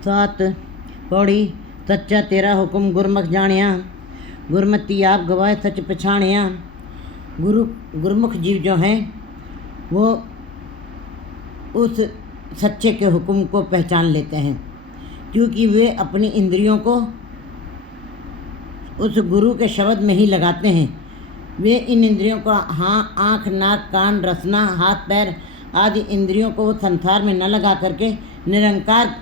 सात पौड़ी सच्चा तेरा हुक्म गुरमुख जानिया, गुरमति आप गवाए सच पछाणिया। गुरमुख जीव जो हैं वो उस सच्चे के हुक्म को पहचान लेते हैं, क्योंकि वे अपनी इंद्रियों को उस गुरु के शब्द में ही लगाते हैं। वे इन इंद्रियों को आँख, नाक, कान, रसना, हाथ, पैर आदि इंद्रियों को वो संसार में न लगा करके निरंकार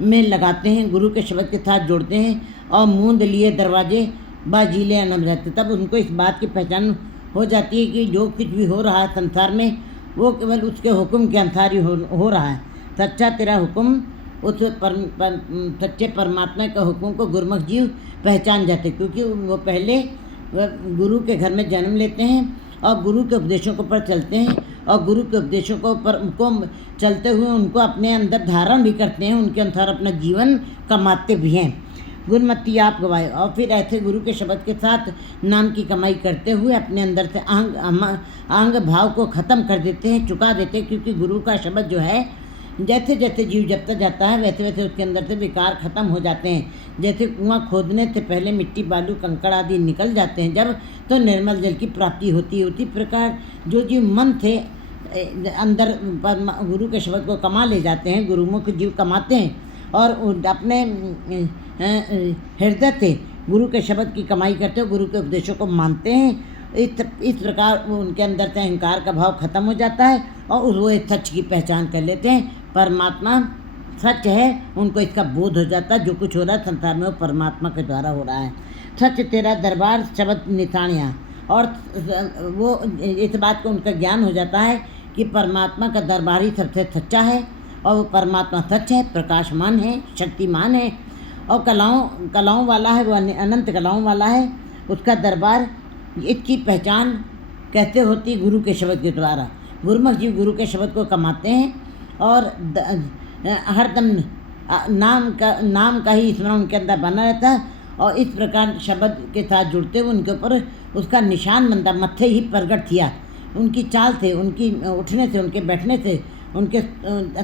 में लगाते हैं, गुरु के शब्द के साथ जोड़ते हैं और मूंद लिए दरवाजे बाजीले अनम रहते। तब उनको इस बात की पहचान हो जाती है कि जो कुछ भी हो रहा है संसार में वो केवल उसके हुक्म के अनुसार ही हो रहा है। सच्चा तेरा हुक्म उस सच्चे परमात्मा के हुक्म को गुरमुख जीव पहचान जाते, क्योंकि वो पहले गुरु के घर में जन्म लेते हैं और गुरु के उपदेशों के ऊपर चलते हैं और गुरु के उपदेशों को चलते हुए उनको अपने अंदर धारण भी करते हैं, उनके अनुसार अपना जीवन कमाते भी हैं। गुरमति आप गवाए, और फिर ऐसे गुरु के शब्द के साथ नाम की कमाई करते हुए अपने अंदर से आंग भाव को ख़त्म कर देते हैं, चुका देते हैं, क्योंकि गुरु का शब्द जो है जैसे जैसे जीव जपता जाता है वैसे वैसे उसके अंदर से विकार खत्म हो जाते हैं। जैसे कुआं खोदने से पहले मिट्टी, बालू, कंकड़ आदि निकल जाते हैं जब, तो निर्मल जल की प्राप्ति होती है। उसी प्रकार जो जीव मन थे अंदर गुरु के शब्द को कमा ले जाते हैं, गुरुमुख जीव कमाते हैं और अपने हृदय से गुरु के शब्द की कमाई करते हैं, गुरु के उपदेशों को मानते हैं। इस प्रकार उनके अंदर से अहंकार का भाव खत्म हो जाता है और वो एक सच की पहचान कर लेते हैं। परमात्मा सच है, उनको इसका बोध हो जाता है, जो कुछ हो रहा है संसार में वो परमात्मा के द्वारा हो रहा है। सच तेरा दरबार शब्द निशानियाँ, और वो इस बात को उनका ज्ञान हो जाता है कि परमात्मा का दरबार ही सबसे सच्चा है और वो परमात्मा सच है, प्रकाशमान है, शक्तिमान है और कलाओं वाला है, वो अनंत कलाओं वाला है। उसका दरबार, इसकी पहचान कैसे होती? गुरु के शब्द के द्वारा। गुरुमुख जीव गुरु के शब्द को कमाते हैं और हरदम नाम का ही स्मरण उनके अंदर बना रहता है और इस प्रकार शब्द के साथ जुड़ते हुए उनके ऊपर उसका निशान बनता, मत्थे ही प्रकट किया। उनकी चाल से, उनकी उठने से, उनके बैठने से, उनके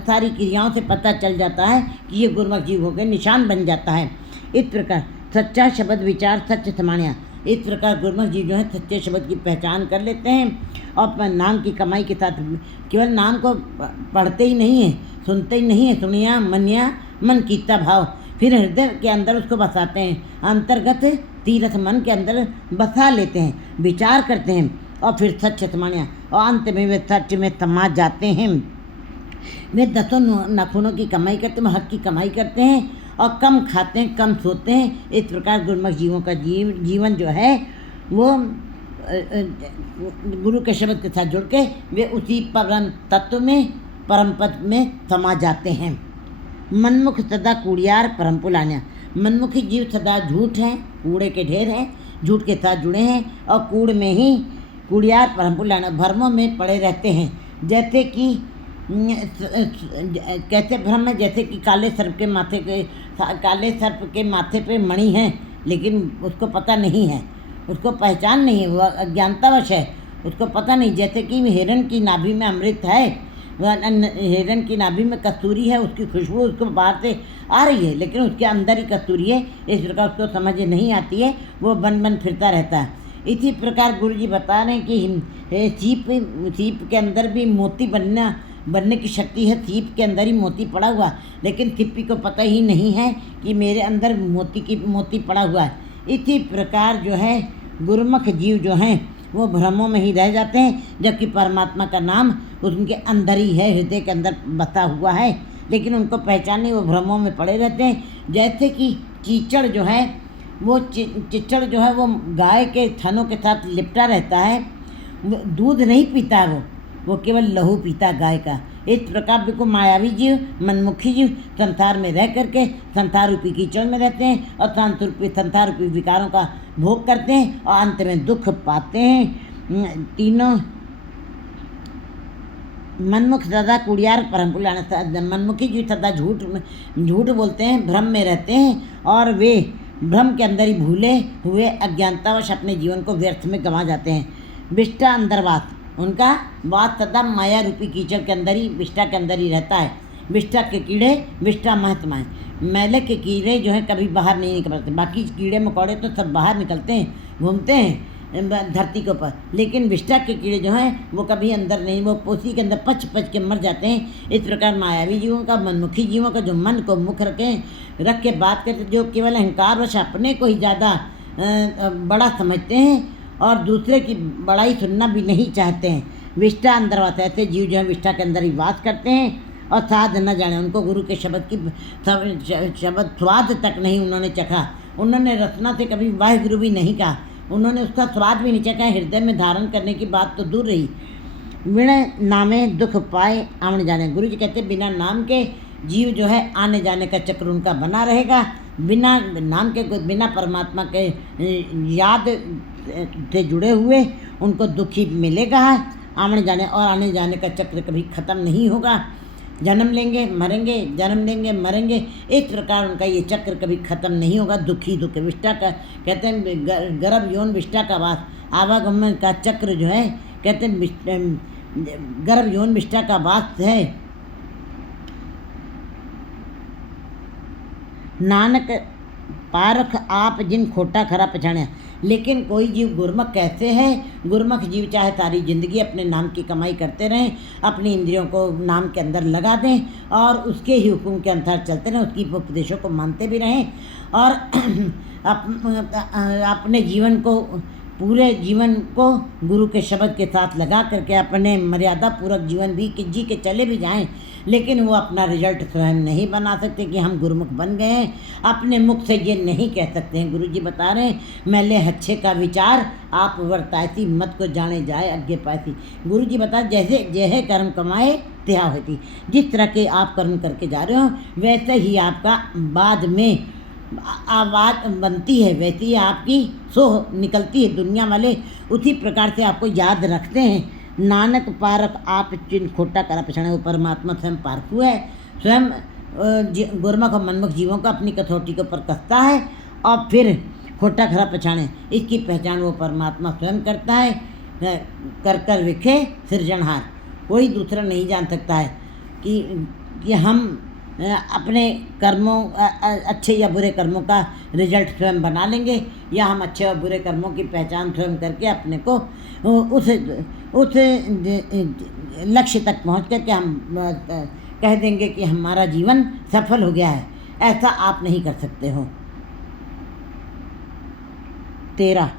सारी क्रियाओं से पता चल जाता है कि ये गुरुमुख जीव हो गए, निशान बन जाता है। इस प्रकार सच्चा शब्द विचार सच समाणिया, इस प्रकार गुरुमुख जीव जो है सच्चे शब्द की पहचान कर लेते हैं और नाम की कमाई के साथ केवल नाम को पढ़ते ही नहीं है, सुनते ही नहीं है, सुनिया मनिया मन कीता भाव, फिर हृदय के अंदर उसको बसाते हैं, अंतर्गत तीर्थ मन के अंदर बसा लेते हैं, विचार करते हैं और फिर सच समाणिया, और अंत में वे सच में समा जाते हैं। वे 10 नाखूनों की कमाई करते हैं, हक की कमाई करते हैं और कम खाते हैं, कम सोते हैं। इस प्रकार गुरुमुख जीवों का जीवन जो है वो गुरु के शब्द के साथ जुड़ के वे उसी परम तत्व में, परम पद में समा जाते हैं। मनमुख सदा कूड़ियार परम पुलानिया, मनमुखी जीव सदा झूठ हैं, कूड़े के ढेर हैं, झूठ के साथ जुड़े हैं और कूड़ में ही कूड़ियार परम पुलानिया, भ्रमों में पड़े रहते हैं। जैसे कि कैसे भ्रम है? जैसे कि काले सर्प के माथे पे मणि है लेकिन उसको पता नहीं है, उसको पहचान नहीं है, वो अज्ञानतावश है, उसको पता नहीं। जैसे कि हिरण की नाभि में अमृत है, हिरण की नाभि में कस्तूरी है, उसकी खुशबू उसको बाहर से आ रही है लेकिन उसके अंदर ही कस्तूरी है, इस प्रकार उसको समझ नहीं आती है, वो बन फिरता रहता है। इसी प्रकार गुरु जी बता रहे हैं कि सीप के अंदर भी मोती बनने की शक्ति है, सीप के अंदर ही मोती पड़ा हुआ, लेकिन सीपी को पता ही नहीं है कि मेरे अंदर मोती पड़ा हुआ है। इसी प्रकार जो है गुरुमुख जीव जो हैं वो भ्रमों में ही रह जाते हैं, जबकि परमात्मा का नाम उनके अंदर ही है, हृदय के अंदर बसा हुआ है, लेकिन उनको पहचान नहीं, वो भ्रमों में पड़े रहते हैं। जैसे कि चीचड़ जो है वो चिचड़ जो है वो गाय के थनों के साथ लिपटा रहता है, दूध नहीं पीता वो केवल लहू पीता गाय का। इस प्रकार भी को मायावी जीव, मनमुखी जीव संसार में रह करके संसार रूपी कीचड़ में रहते हैं और संसार रूपी विकारों का भोग करते हैं और अंत में दुख पाते हैं। तीनों मनमुख सदा कुड़ियार परम पुलानिया, मनमुखी जीव सदा झूठ बोलते हैं, भ्रम में रहते हैं और वे भ्रम के अंदर ही भूले हुए अज्ञानतावश अपने जीवन को व्यर्थ में गंवा जाते हैं। विष्टा अंतर्वास, उनका वास सदा माया रूपी कीचड़ के अंदर ही, विष्टा के अंदर ही रहता है। विष्ठा के कीड़े विष्ठा महात्माएँ। मैले के कीड़े जो हैं कभी बाहर नहीं निकल पाते, बाकी कीड़े मकोड़े तो सब बाहर निकलते हैं, घूमते हैं धरती के ऊपर, लेकिन विष्ठा के कीड़े जो हैं वो कभी अंदर नहीं, वो पोथी के अंदर पच पच के मर जाते हैं। इस प्रकार मायावी जीवों का, मनमुखी जीवों का, जो मन को मुख रख के बात करते, जो केवल अहंकारवश अपने को ही ज़्यादा बड़ा समझते हैं और दूसरे की बड़ाई सुनना भी नहीं चाहते हैं, विष्ठा अंदर वास, ऐसे जीव जो है विष्ठा के अंदर ही वास करते हैं और साध न जाने, उनको गुरु के शब्द की शब्द स्वाद तक नहीं उन्होंने चखा, उन्होंने रचना से कभी वाहिगुरु भी नहीं कहा, उन्होंने उसका स्वाद भी नहीं चखा, हृदय में धारण करने की बात तो दूर रही। बिना नामे दुख पाए आने जाने, गुरु जी कहते बिना नाम के जीव जो है आने जाने का चक्र उनका बना रहेगा, बिना नाम के, बिना परमात्मा के याद से जुड़े हुए उनको दुख ही मिलेगा। आने जाने और आने जाने का चक्र कभी ख़त्म नहीं होगा, जन्म लेंगे मरेंगे, जन्म लेंगे मरेंगे, इस प्रकार उनका ये चक्र कभी ख़त्म नहीं होगा। दुखी दुख विष्ठा का कहते हैं, गर्भ यौन विष्ठा का वास, आवागमन का चक्र जो है कहते हैं गर्भ यौन विष्ठा का वास है। नानक पारख आप जिन खोटा खरा पछाणिया, लेकिन कोई जीव गुरमुख कैसे है, गुरमुख जीव चाहे सारी ज़िंदगी अपने नाम की कमाई करते रहें, अपनी इंद्रियों को नाम के अंदर लगा दें और उसके ही हुक्म के अनुसार चलते रहें, उसकी उपदेशों को मानते भी रहें और अपने जीवन को, पूरे जीवन को गुरु के शब्द के साथ लगा करके अपने मर्यादा पूर्वक जीवन भी जी के चले भी जाएं, लेकिन वो अपना रिजल्ट स्वयं नहीं बना सकते कि हम गुरुमुख बन गए हैं। अपने मुख से ये नहीं कह सकते हैं। गुरु जी बता रहे हैं, मैले अच्छे का विचार आप वर्तायती, मत को जाने जाए अज्ञे पाती। गुरु जी बता, जैसे जय कर्म कमाए त्या होती, जिस तरह के आप कर्म करके जा रहे हो वैसे ही आपका बाद में आवाज़ बनती है, वैसी ही आपकी सो निकलती है। दुनिया वाले उसी प्रकार से आपको याद रखते हैं। नानक पारक आप जिन खोटा करा पछाणे, वो परमात्मा स्वयं पारखू है, स्वयं गुरमुख और मनमुख जीवों को अपनी कसौटी के ऊपर कसता है और फिर खोटा खरा पछाणे, इसकी पहचान वो परमात्मा स्वयं करता है। कर कर विखे सृजनहार, कोई दूसरा नहीं जान सकता है कि हम अपने कर्मों, अच्छे या बुरे कर्मों का रिजल्ट स्वयं बना लेंगे, या हम अच्छे और बुरे कर्मों की पहचान स्वयं करके अपने को उस लक्ष्य तक पहुंच करके हम कह देंगे कि हमारा जीवन सफल हो गया है। ऐसा आप नहीं कर सकते हो। 13